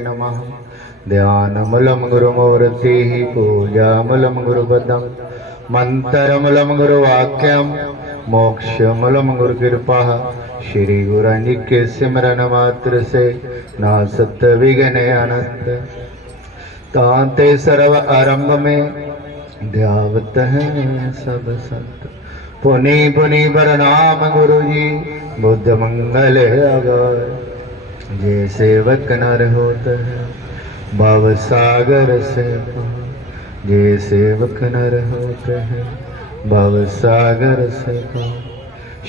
नमः। ध्यानमूलं गुरुमूर्तिः पूजामूलं गुरुपदं मंत्रमूलं गुरुवाक्यं मोक्षमूलं गुरुकृपा। श्री गुरुजी के सिमरन मात्र से नासत विघ्न अनंत। तांते सर्व आरंभ में ध्यावत है सब संत। पुनि पुनि प्रणाम गुरु जी बुद्ध मंगल अगार। जे सेवक नर होता है भव सागर से पार। जे सेवक नर होते हैं भव सागर से पार।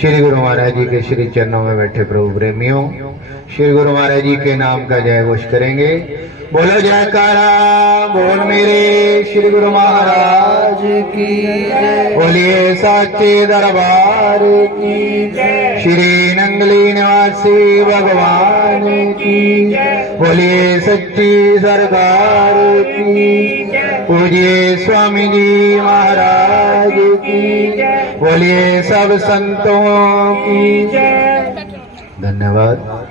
श्री गुरु महाराज जी के श्री चरणों में बैठे प्रभु प्रेमियों, श्री गुरु महाराज जी के नाम का जय घोष करेंगे। बोलो जयकारा बोल मेरे श्री गुरु महाराज की जय। बोलिए साचे दरबार की जय। श्री नंगली निवासी भगवान की जय। बोलिए सच्ची सरकार की जय। पूजिए स्वामी जी महाराज की जय। बोलिए सब संतों की जय। धन्यवाद।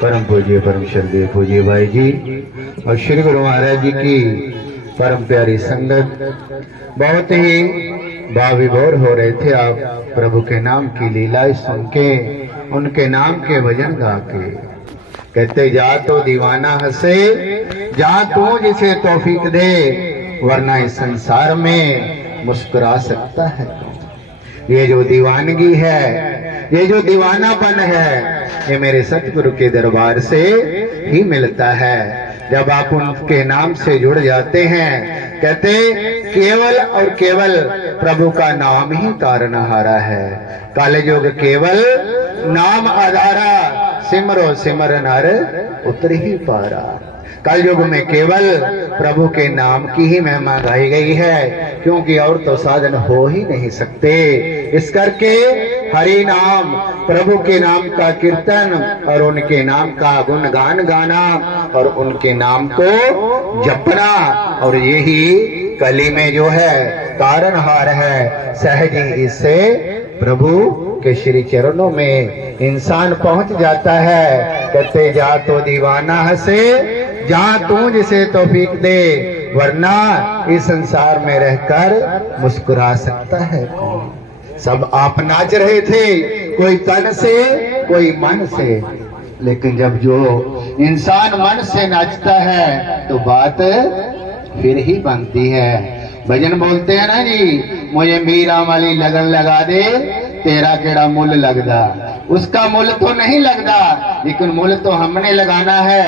परम पूज्य परम श्रद्धेय पूज्य भाई जी और श्री गुरु महाराज जी की परम प्यारी संगत बहुत ही भाविभोर हो रहे थे। आप प्रभु के नाम की लीलाएं सुन के, उनके नाम के भजन गा के कहते जा तो दीवाना हंसे, जा तू जिसे तौफीक दे, वरना इस संसार में मुस्कुरा सकता है। ये जो दीवानगी है, ये जो दीवानापन है, ये मेरे सतगुरु के दरबार से ही मिलता है। जब आप उनके नाम से जुड़ जाते हैं, कहते केवल और केवल प्रभु का नाम ही तारनहारा है। कालयुग केवल नाम आधारा, सिमरो सिमर नर उतर ही पारा। कलयुग में केवल प्रभु के नाम की ही महिमा गाई गई है, क्योंकि और तो साधन हो ही नहीं सकते। इस करके हरि नाम, प्रभु के नाम का कीर्तन और उनके नाम का गुणगान गाना और उनके नाम को जपना, और यही कली में जो है तारनहार है। सहज ही इससे प्रभु के श्री चरणों में इंसान पहुंच जाता है। कहते जा तो दीवाना हंसे, जहां तू जिसे तौफीक दे, वरना इस संसार में रहकर मुस्कुरा सकता है कौन। सब आप नाच रहे थे, कोई तन से कोई मन से, लेकिन जब जो इंसान मन से नाचता है तो बात फिर ही बनती है। भजन बोलते हैं ना जी, मुझे मीरा वाली लगन लगा दे, तेरा केड़ा मूल लगदा। उसका मूल तो नहीं लगता, लेकिन मूल तो हमने लगाना है,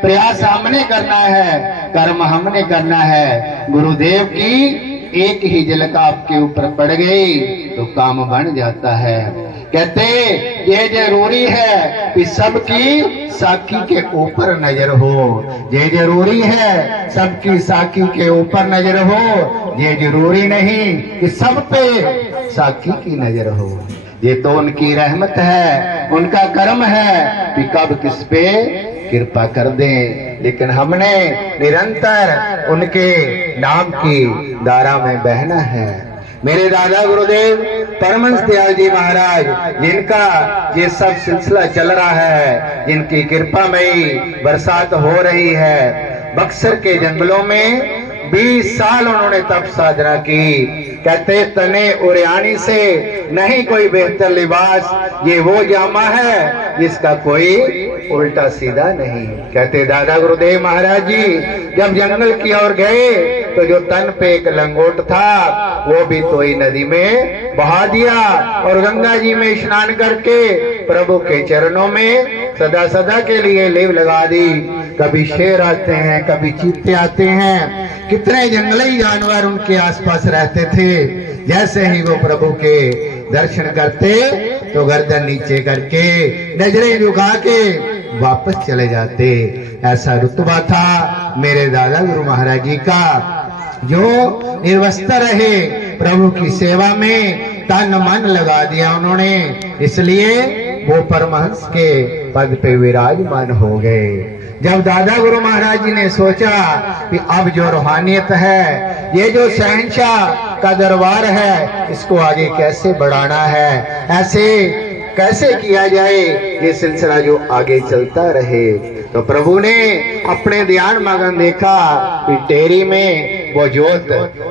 प्रयास हमने करना है, कर्म हमने करना है। गुरुदेव की एक ही झलक आपके ऊपर पड़ गई तो काम बन जाता है। कहते ये जरूरी है कि सबकी साखी के ऊपर नजर हो। ये जरूरी है सबकी साखी के ऊपर नजर हो। ये जरूरी नहीं कि सब पे साखी की नजर हो। ये तो उनकी रहमत है, उनका कर्म है कि कब किस पे कृपा कर दें। लेकिन हमने निरंतर उनके नाम की धारा में बहना है। मेरे दादा गुरुदेव परमहंस दयाल जी महाराज, जिनका ये सब सिलसिला चल रहा है, जिनकी कृपा में बरसात हो रही है। बक्सर के जंगलों में 20 साल उन्होंने तप साधना की। कहते तने उरियानी से नहीं कोई बेहतर लिबास, ये वो जामा है जिसका कोई उल्टा सीधा नहीं। कहते दादा गुरुदेव महाराज जी जब जंगल की ओर गए तो जो तन पे एक लंगोट था वो भी तोई नदी में बहा दिया, और गंगा जी में स्नान करके प्रभु के चरणों में सदा सदा के लिए लेव लगा दी। कभी शेर आते हैं, कभी चीते आते हैं, कितने जंगली जानवर उनके आसपास रहते थे। जैसे ही वो प्रभु के दर्शन करते तो गर्दन नीचे करके नजरें झुका के वापस चले जाते। ऐसा रुतबा था मेरे दादा गुरु महाराज जी का, जो निर्वस्त्र रहे प्रभु की सेवा में, तन मन लगा दिया उन्होंने, इसलिए वो परमहंस के पद पे विराजमान हो गए। जब दादा गुरु महाराज जी ने सोचा कि अब जो रूहानियत है, ये जो शहंशाह का दरबार है, इसको आगे कैसे बढ़ाना है, ऐसे कैसे किया जाए ये सिलसिला जो आगे चलता रहे। तो प्रभु ने अपने ध्यान मगन देखा कि टेरी में वो ज्योत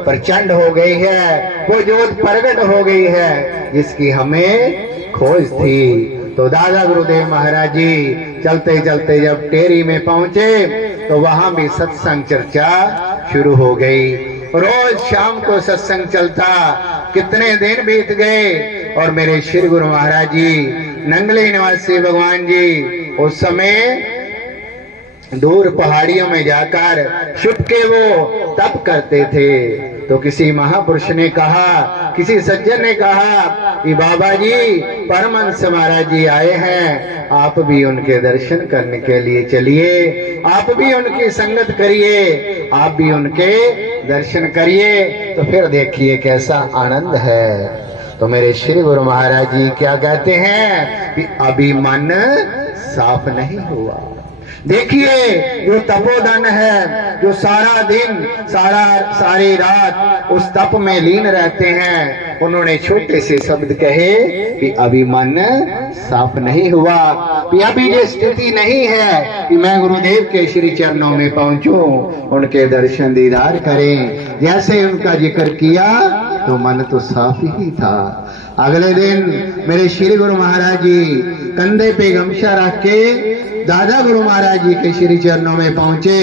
प्रचंड हो गई है, वो ज्योत प्रकट हो गई है जिसकी हमें खोज थी। तो दादा गुरुदेव महाराज जी चलते चलते जब टेरी में पहुंचे तो वहां भी सत्संग चर्चा शुरू हो गई। रोज शाम को सत्संग चलता। कितने दिन बीत गए और मेरे श्री गुरु महाराज जी नंगली निवासी भगवान जी उस समय दूर पहाड़ियों में जाकर छुप के वो तप करते थे। तो किसी महापुरुष ने कहा, किसी सज्जन ने कहा कि बाबा जी परमहंस महाराज जी आए हैं, आप भी उनके दर्शन करने के लिए चलिए, आप भी उनकी संगत करिए, आप भी उनके दर्शन करिए, तो फिर देखिए कैसा आनंद है। तो मेरे श्री गुरु महाराज जी क्या कहते हैं कि अभी मन साफ नहीं हुआ। देखिए जो तपोधन है, जो सारा दिन सारी रात उस तप में लीन रहते हैं, उन्होंने छोटे से शब्द कहे कि अभी मन साफ नहीं हुआ, कि अभी ये स्थिति नहीं है कि मैं गुरुदेव के श्री चरणों में पहुंचूं, उनके दर्शन दीदार करें। जैसे उनका जिक्र किया तो मन तो साफ ही था। अगले दिन मेरे श्री गुरु महाराज जी कंधे पे गमछा रख के दादा गुरु महाराज जी के श्री चरणों में पहुंचे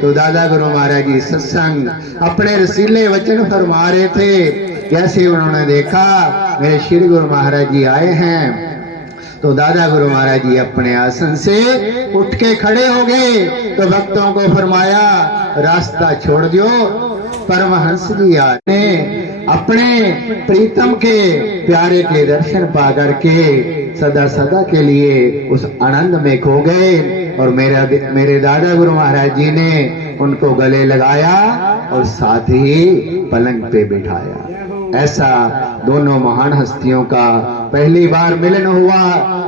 तो दादा गुरु महाराज जी सत्संग अपने रसीले वचन फरमा रहे थे। कैसे उन्होंने देखा मेरे श्री गुरु महाराज जी आए हैं तो दादा गुरु महाराज जी अपने आसन से उठ के खड़े हो गए। तो भक्तों को फरमाया रास्ता छोड़ दो, परमहंस जी ने अपने प्रीतम के प्यारे के दर्शन पा करके सदा सदा के लिए उस आनंद में खो गए। और मेरे दादा गुरु महाराज जी ने उनको गले लगाया और साथ ही पलंग पे बिठाया। ऐसा दोनों महान हस्तियों का पहली बार मिलन हुआ।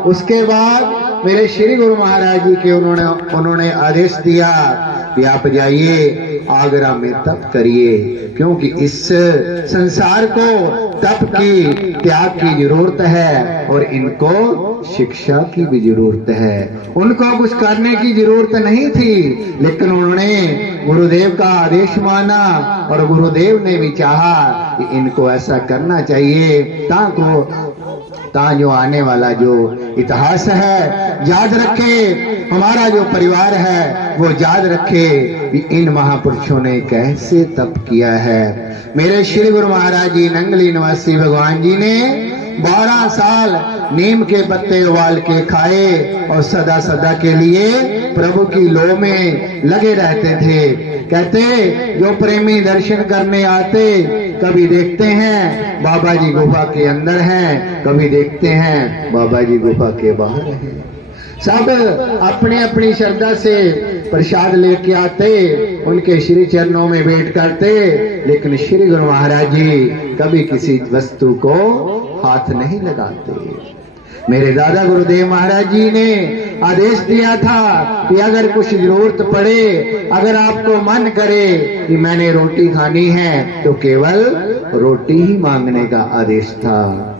उसके बाद मेरे श्री गुरु महाराज जी के उन्होंने आदेश दिया कि आप जाइए आगरा में तप करिए, क्योंकि इस संसार को तप की त्याग की जरूरत है और इनको शिक्षा की भी जरूरत है। उनको कुछ करने की जरूरत नहीं थी, लेकिन उन्होंने गुरुदेव का आदेश माना और गुरुदेव ने भी चाहा कि इनको ऐसा करना चाहिए जो आने वाला जो इतिहास है याद रखे, हमारा जो परिवार है वो याद रखे कि इन महापुरुषों ने कैसे तप किया है। मेरे श्री गुरु महाराज जी नंगली निवासी भगवान जी ने 12 साल नीम के पत्ते उबाल के खाए और सदा सदा के लिए प्रभु की लो में लगे रहते थे। कहते जो प्रेमी दर्शन करने आते कभी देखते हैं बाबा जी गुफा के अंदर हैं, कभी देखते हैं बाबा जी गुफा के बाहर हैं। सब अपनी अपनी श्रद्धा से प्रसाद लेके आते, उनके श्री चरणों में बैठ करते, लेकिन श्री गुरु महाराज जी कभी किसी वस्तु को हाथ नहीं लगाते। मेरे दादा गुरुदेव महाराज जी ने आदेश दिया था कि अगर कुछ जरूरत पड़े, अगर आपको मन करे कि मैंने रोटी खानी है, तो केवल रोटी ही मांगने का आदेश था।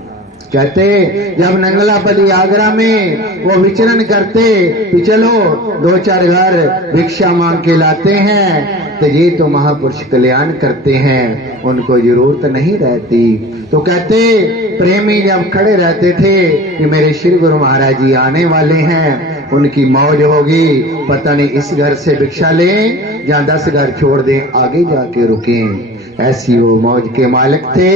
कहते जब नंगलापदी आगरा में वो विचरण करते कि चलो 2-4 घर भिक्षा मांग के लाते हैं, तो ये तो महापुरुष कल्याण करते हैं, उनको जरूरत नहीं रहती। तो कहते प्रेमी जब खड़े रहते थे कि मेरे श्री गुरु महाराज जी आने वाले हैं, उनकी मौज होगी, पता नहीं इस घर से भिक्षा लें या 10 घर छोड़ दें, आगे जाके रुकें। ऐसी वो मौज के मालिक थे।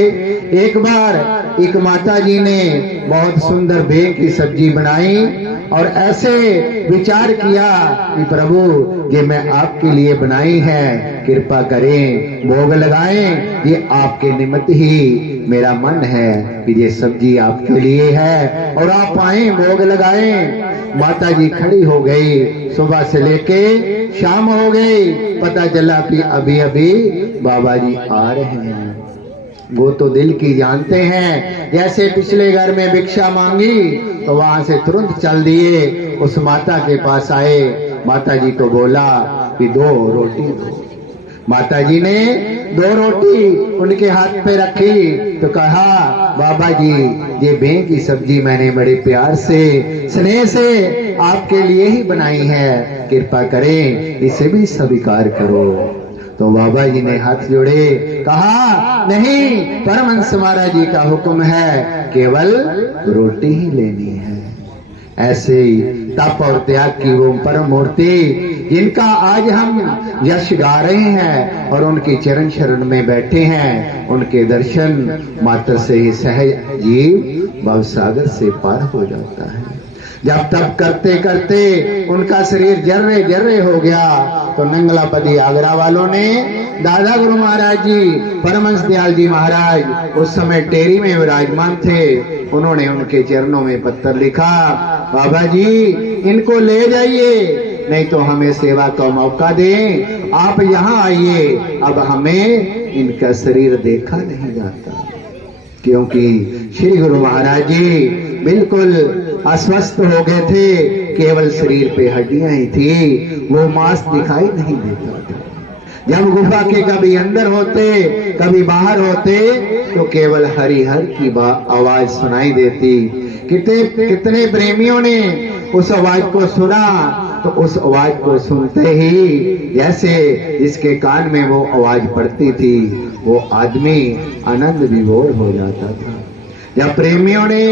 एक बार एक माता जी ने बहुत सुंदर बेंग की सब्जी बनाई और ऐसे विचार किया कि प्रभु ये मैं आपके लिए बनाई है, कृपा करें भोग लगाएं, ये आपके निमित्त ही मेरा मन है कि ये सब्जी आपके लिए है और आप आए भोग लगाएं। माता जी खड़ी हो गई, सुबह से लेके शाम हो गई, पता चला कि अभी अभी बाबा जी आ रहे हैं। वो तो दिल की जानते हैं, जैसे पिछले घर में भिक्षा मांगी तो वहां से तुरंत चल दिए, उस माता के पास आए, माता जी को बोला कि 2 रोटी दो। माता जी ने 2 रोटी उनके हाथ पे रखी तो कहा, बाबा जी ये बें की सब्जी मैंने बड़े प्यार से स्नेह से आपके लिए ही बनाई है, कृपा करें इसे भी स्वीकार करो। तो बाबा जी ने हाथ जोड़े, कहा नहीं, परमहंस महाराज जी का हुक्म है, केवल रोटी ही लेनी है। ऐसे ही तप और त्याग की वो परम मूर्ति जिनका आज हम यश गा रहे हैं और उनके चरण शरण में बैठे हैं, उनके दर्शन मात्र से ही सहज जीव भवसागर से पार हो जाता है। जब तप करते करते उनका शरीर जर्रे जर्रे हो गया तो नंगलापति आगरा वालों ने दादा गुरु महाराज जी, परमहंस दयाल जी महाराज उस समय टेरी में विराजमान थे, उन्होंने उनके चरणों में पत्र लिखा, बाबा जी इनको ले जाइए, नहीं तो हमें सेवा का मौका दें, आप यहाँ आइए, अब हमें इनका शरीर देखा नहीं जाता। क्योंकि श्री गुरु महाराज जी बिल्कुल अस्वस्थ हो गए थे, केवल शरीर पे हड्डियां ही थी, वो मांस दिखाई नहीं देता था। जब गुफा के कभी अंदर होते कभी बाहर होते तो केवल हरिहर की आवाज सुनाई देती। कितने प्रेमियों ने उस आवाज को सुना, तो उस आवाज को सुनते ही जैसे जिसके कान में वो आवाज पड़ती थी वो आदमी आनंद विभोर हो जाता था। जब प्रेमियों ने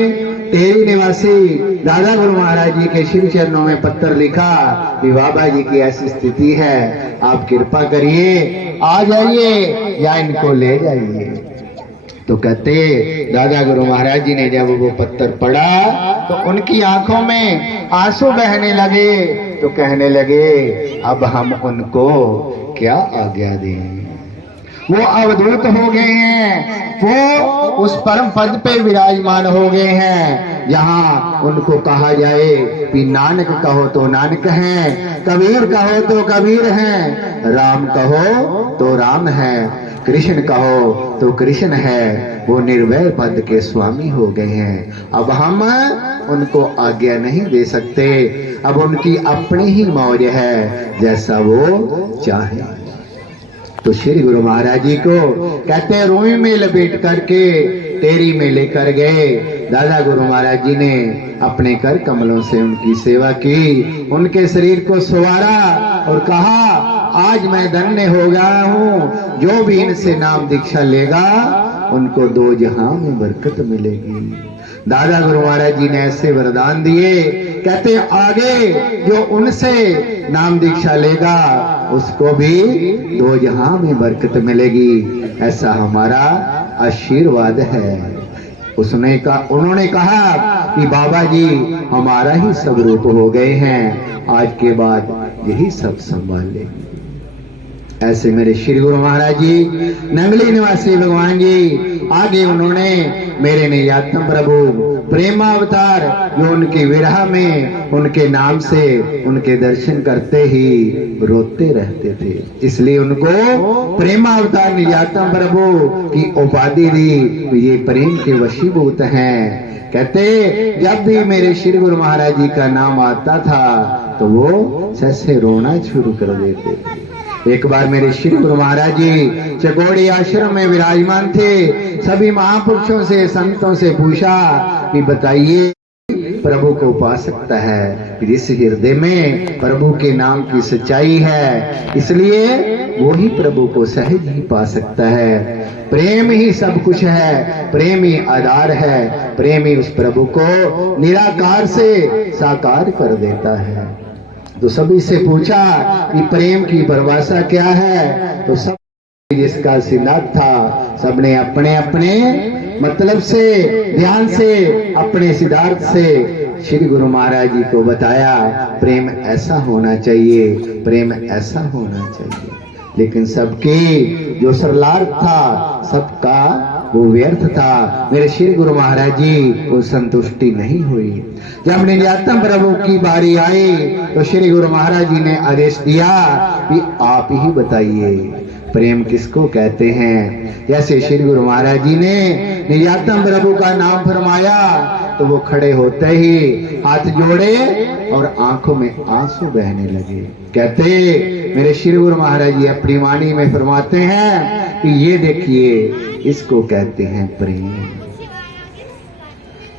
टेरी निवासी दादा गुरु महाराज जी के श्री चरणों में पत्र लिखा कि बाबा जी की ऐसी स्थिति है, आप कृपा करिए आ जाइए या इनको ले जाइए, तो कहते दादा गुरु महाराज जी ने जब वो पत्र पढ़ा तो उनकी आंखों में आंसू बहने लगे, तो कहने लगे अब हम उनको क्या आज्ञा दें। वो अवधूत हो गए हैं, वो उस परम पद पे विराजमान हो गए हैं जहां उनको कहा जाए कि नानक कहो तो नानक हैं, कबीर कहो तो कबीर हैं, राम कहो तो राम है, कृष्ण कहो तो कृष्ण है, वो निर्भय पद के स्वामी हो गए हैं। अब हम उनको आज्ञा नहीं दे सकते, अब उनकी अपनी ही मौज है, जैसा वो चाहे। तो श्री गुरु महाराज जी को कहते हैं रूई में लपेट करके टेरी में लेकर गए। दादा गुरु महाराज जी ने अपने कर कमलों से उनकी सेवा की, उनके शरीर को संवारा और कहा आज मैं धन्य हो गया हूँ, जो भी इनसे नाम दीक्षा लेगा उनको 2 जहां में बरकत मिलेगी। दादा गुरु महाराज जी ने ऐसे वरदान दिए, कहते आगे जो उनसे नाम दीक्षा लेगा उसको भी 2 जहां में बरकत मिलेगी, ऐसा हमारा आशीर्वाद है। उन्होंने कहा कि बाबा जी हमारा ही सब रूप हो गए हैं, आज के बाद यही सब संभाल लेंगे। ऐसे मेरे श्री गुरु महाराज जी नंगली निवासी भगवान जी आगे उन्होंने मेरे निजातम प्रभु प्रेमावतार जो उनके विरह में उनके नाम से उनके दर्शन करते ही रोते रहते थे, इसलिए उनको प्रेमावतार निजातम प्रभु की उपाधि दी। ये प्रेम के वशीभूत हैं। कहते जब भी मेरे श्री गुरु महाराज जी का नाम आता था तो वो सैसे रोना शुरू कर देते थे। एक बार मेरे श्री गुरु महाराज जी चकोड़ी आश्रम में विराजमान थे, सभी महापुरुषों से संतों से पूछा कि बताइए प्रभु को पा सकता है जिस हृदय में प्रभु के नाम की सच्चाई है, इसलिए वो ही प्रभु को सहज ही पा सकता है। प्रेम ही सब कुछ है, प्रेम ही आधार है, प्रेम ही उस प्रभु को निराकार से साकार कर देता है। तो सभी से पूछा कि प्रेम की परिभाषा क्या है, तो सब जिसका सिद्धांत था सबने अपने अपने मतलब से ध्यान से अपने सिद्धांत से श्री गुरु महाराज जी को बताया प्रेम ऐसा होना चाहिए, प्रेम ऐसा होना चाहिए। लेकिन सबकी जो सरलार्थ था सबका वो व्यर्थ था। मेरे श्री गुरु महाराज जी को संतुष्टि नहीं हुई। जब निजातम प्रभु की बारी आई तो श्री गुरु महाराज जी ने आदेश दिया कि आप ही बताइए प्रेम किसको कहते हैं। जैसे श्री गुरु महाराज जी ने निजातम प्रभु का नाम फरमाया तो वो खड़े होते ही हाथ जोड़े और आंखों में आंसू बहने लगे। कहते मेरे श्री गुरु महाराज जी अपनी वाणी में फरमाते हैं कि ये देखिए, इसको कहते हैं प्रेम।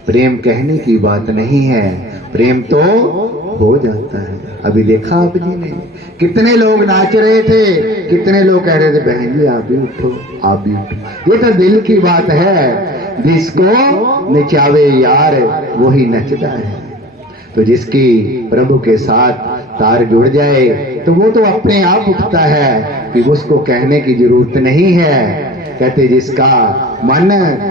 प्रेम कहने की बात नहीं है, प्रेम तो हो जाता है। अभी देखा आप जी ने, कितने लोग नाच रहे थे, कितने लोग कह रहे थे बहन जी आप भी उठो, आप भी उठो। ये तो दिल की बात है, जिसको नचावे यार वही नचता है। तो जिसकी प्रभु के साथ तार जुड़ जाए तो वो तो अपने आप उठता है, कि उसको कहने की जरूरत नहीं है। कहते जिसका मन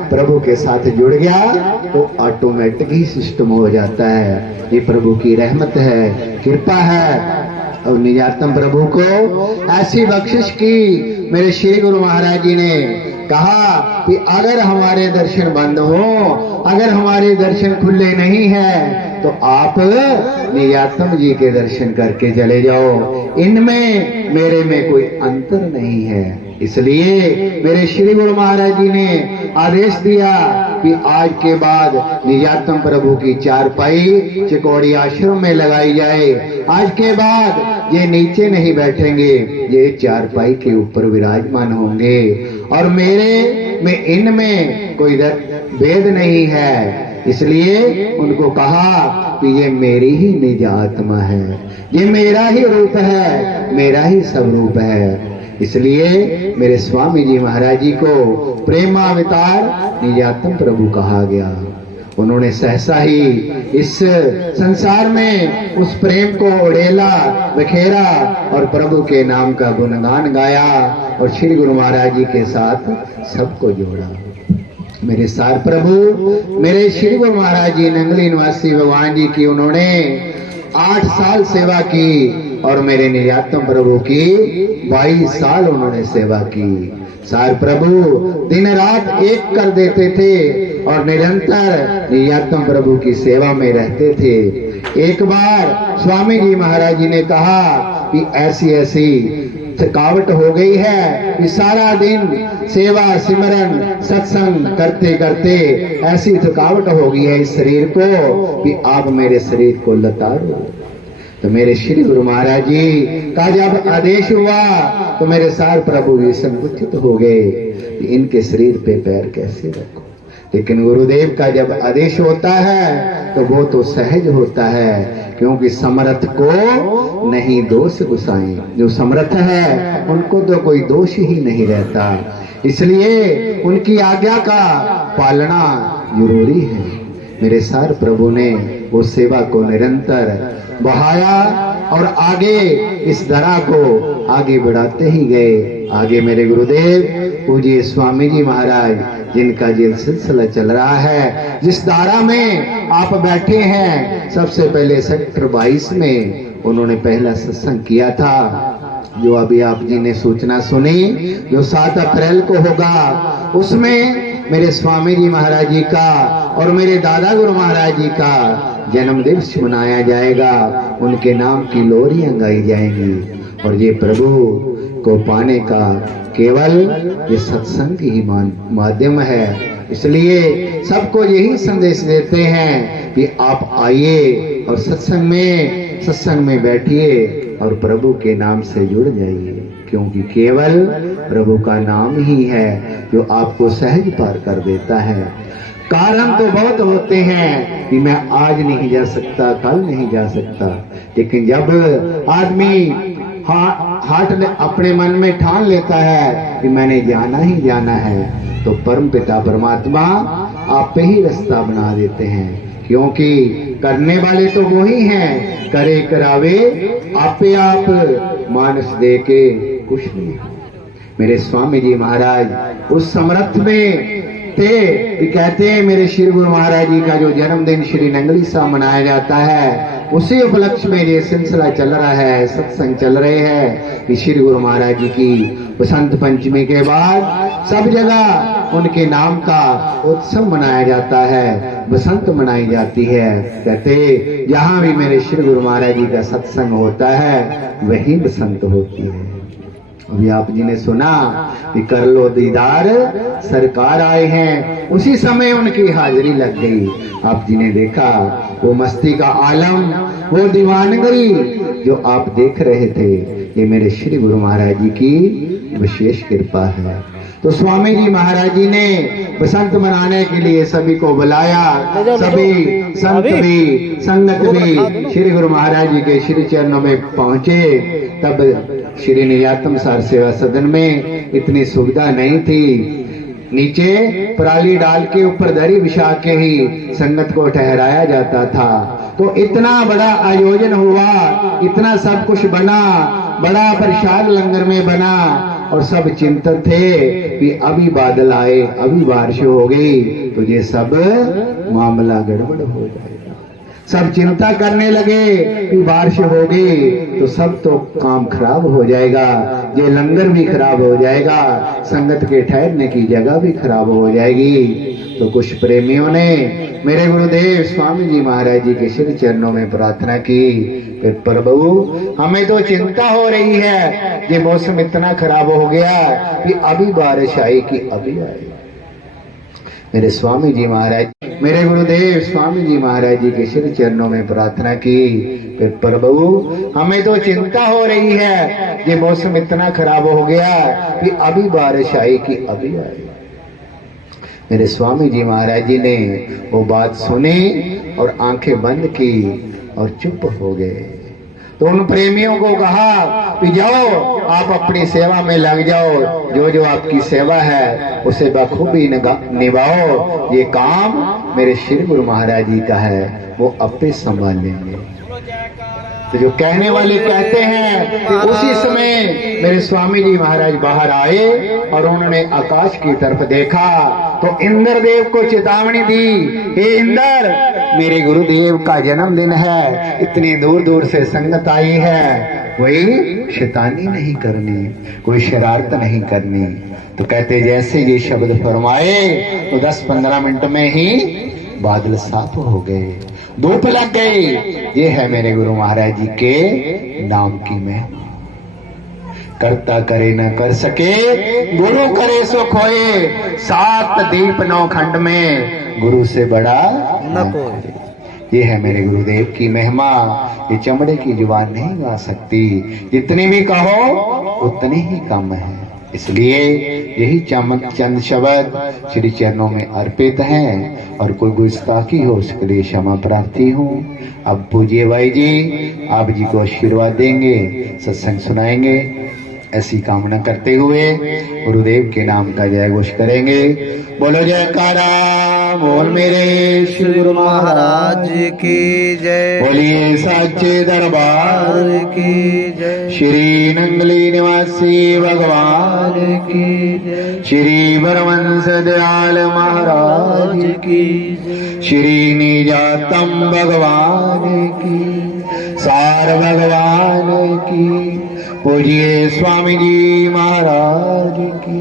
प्रभु के साथ जुड़ गया तो ऑटोमेटिक ही सिस्टम हो जाता है। ये प्रभु की रहमत है, कृपा है। और निजातम प्रभु को ऐसी बख्शिश की मेरे श्री गुरु महाराज जी ने कहा कि अगर हमारे दर्शन बंद हो, अगर हमारे दर्शन खुले नहीं है, तो आप निजातम जी के दर्शन करके चले जाओ। इनमें मेरे में कोई अंतर नहीं है। इसलिए मेरे श्री गुरु महाराज जी ने आदेश दिया कि आज के बाद निजातम प्रभु की चारपाई चिकौड़ी आश्रम में लगाई जाए। आज के बाद ये नीचे नहीं बैठेंगे, ये चारपाई के ऊपर विराजमान होंगे। और मेरे में इनमें कोई भेद नहीं है। इसलिए उनको कहा कि ये मेरी ही निज आत्मा है, ये मेरा ही रूप है, मेरा ही स्वरूप है। इसलिए मेरे स्वामी जी महाराज जी को प्रेमावतार निजातम प्रभु कहा गया। उन्होंने सहसा ही इस संसार में उस प्रेम को उड़ेला, बिखेरा और प्रभु के नाम का गुणगान गाया और श्री गुरु महाराज जी के साथ सबको जोड़ा। मेरे सार प्रभु मेरे श्री गुरु महाराज जी नंगली निवासी भगवान जी की उन्होंने 8 साल सेवा की और मेरे निजातम प्रभु की 22 साल उन्होंने सेवा की। सार प्रभु दिन रात एक कर देते थे और निरंतर निजातम प्रभु की सेवा में रहते थे। एक बार स्वामी जी महाराज जी ने कहा कि ऐसी ऐसी थकावट हो गई है कि सारा दिन सेवा सिमरन सत्संग करते करते ऐसी थकावट हो गई है इस शरीर को कि आप मेरे शरीर को लताड़ो। तो मेरे श्री गुरु महाराज जी का जब आदेश हुआ तो मेरे सार प्रभु जी संकुचित हो गए कि इनके शरीर पे पैर कैसे रखो। लेकिन गुरुदेव का जब आदेश होता है तो वो तो सहज होता है, क्योंकि समर्थ को नहीं दोष गुसाएं। जो समर्थ है उनको तो कोई दोष ही नहीं रहता, इसलिए उनकी आज्ञा का पालना जरूरी है। मेरे सार प्रभु ने वो सेवा को निरंतर बढ़ाया और आगे इस धरा को आगे बढ़ाते ही गए। आगे मेरे गुरुदेव पूज्य स्वामी जी महाराज जिनका जो सिलसिला चल रहा है, जिस धारा में आप बैठे हैं, सबसे पहले सेक्टर 22 में उन्होंने पहला सत्संग किया था, जो अभी आप जी ने सूचना सुनी, जो 7 अप्रैल को होगा। उसमें मेरे स्वामी जी महाराज जी का और मेरे दादा गुरु महाराज जी का जन्म दिवस मनाया जाएगा। उनके नाम की लोरियां गाई जाएंगी और ये प्रभु को पाने का केवल ये सत्संग ही माध्यम है। इसलिए सबको यही संदेश देते हैं कि आप आइए और सत्संग में बैठिए और प्रभु के नाम से जुड़ जाइए, क्योंकि केवल प्रभु का नाम ही है जो आपको सहज पार कर देता है। कारण तो बहुत होते हैं कि मैं आज नहीं जा सकता, कल नहीं जा सकता, लेकिन जब आदमी हाथ अपने मन में ठान लेता है कि मैंने जाना ही जाना है, तो परम पिता परमात्मा आप पे ही रास्ता बना देते हैं। क्योंकि करने वाले तो वो ही हैं, करे करावे आपे आप, मानस दे के कुछ नहीं। मेरे स्वामी जी महाराज उस समर्थ में थे कि कहते हैं मेरे श्री गुरु महाराज जी का जो जन्मदिन श्री नंगली सा मनाया जाता है, उसी उपलक्ष्य में ये सिलसिला चल रहा है, सत्संग चल रहे हैं कि श्री गुरु महाराज जी की बसंत पंचमी के बाद सब जगह उनके नाम का उत्सव मनाया जाता है, बसंत मनाई जाती है। कहते जहां भी मेरे श्री गुरु महाराज जी का सत्संग होता है वही बसंत होती है। अभी आप जी ने सुना कि कर लो दीदार सरकार आए हैं, उसी समय उनकी हाजिरी लग गई। आप जी ने देखा वो मस्ती का आलम वो दीवानगी जो आप देख रहे थे, ये मेरे श्री गुरु महाराज जी की विशेष कृपा है। तो स्वामी जी महाराज जी ने बसंत मनाने के लिए सभी को बुलाया। सभी संत भी, संगत भी श्री गुरु महाराज जी के श्री चरणों में पहुंचे। तब श्री निर्यातम सार सेवा सदन में इतनी सुविधा नहीं थी। नीचे पराली डाल के ऊपर दरी बिछा के ही संगत को ठहराया जाता था। तो इतना बड़ा आयोजन हुआ, इतना सब कुछ बना, बड़ा प्रसाद लंगर में बना और सब चिंतित थे कि अभी बादल आए, अभी बारिश हो गई तो ये सब मामला गड़बड़ हो जाएगा। सब चिंता करने लगे कि बारिश होगी तो सब तो काम खराब हो जाएगा, ये लंगर भी खराब हो जाएगा, संगत के ठहरने की जगह भी खराब हो जाएगी। तो कुछ प्रेमियों ने मेरे गुरुदेव स्वामी जी महाराज जी के श्री चरणों में प्रार्थना की, प्रभु हमें तो चिंता हो रही है, ये मौसम इतना खराब हो गया कि अभी बारिश आई कि अभी आई। मेरे स्वामी जी महाराज, मेरे गुरुदेव स्वामी जी महाराज जी के श्री चरणों में प्रार्थना की, प्रभु हमें तो चिंता हो रही है, ये मौसम इतना खराब हो गया कि अभी बारिश आई कि अभी आई। मेरे स्वामी जी महाराज जी ने वो बात सुनी और आंखें बंद की और चुप हो गए। तो उन प्रेमियों को कहा कि जाओ आप अपनी सेवा में लग जाओ, जो जो आपकी सेवा है उसे बखूबी निभाओ, ये काम मेरे श्री गुरु महाराज जी का है, वो अपने संभाल लेंगे। तो जो कहने वाले कहते हैं, उसी समय मेरे स्वामी जी महाराज बाहर आए और उन्होंने आकाश की तरफ देखा तो इंद्रदेव को चेतावनी दी, हे इंद्र, मेरे गुरुदेव का जन्मदिन है, इतनी दूर दूर से संगत आई है, कोई शैतानी नहीं करनी, कोई शरारत नहीं करनी। तो कहते जैसे ये शब्द फरमाए तो 10-15 मिनट में ही बादल साफ हो गए, धूप लग गई। ये है मेरे गुरु महाराज जी के नाम की महिमा। करता करे न कर सके, गुरु करे सो खोए, 7 दीप 9 खंड में गुरु से बड़ा न कोई। ये है मेरे गुरुदेव की महिमा, ये चमड़े की जुबान नहीं गा सकती, जितनी भी कहो उतनी ही कम है। इसलिए यही चंद शब्द श्री चरणों में अर्पित हैं और कोई गुस्ताखी हो उसके लिए क्षमा प्रार्थी हूँ। अब पूज्य भाई जी आप जी को आशीर्वाद देंगे, सत्संग सुनाएंगे, ऐसी कामना करते हुए गुरुदेव के नाम का जय घोष करेंगे। बोलो जयकारा, बोल मेरे श्री गुरु महाराज की जय, बोलिए सच्चे दरबार की जय, श्री नंगली निवासी भगवान की जय, श्री वरवंश दयाल महाराज की जय, श्री निजातम भगवान की, सार भगवान की, पूजिए स्वामी जी महाराज की।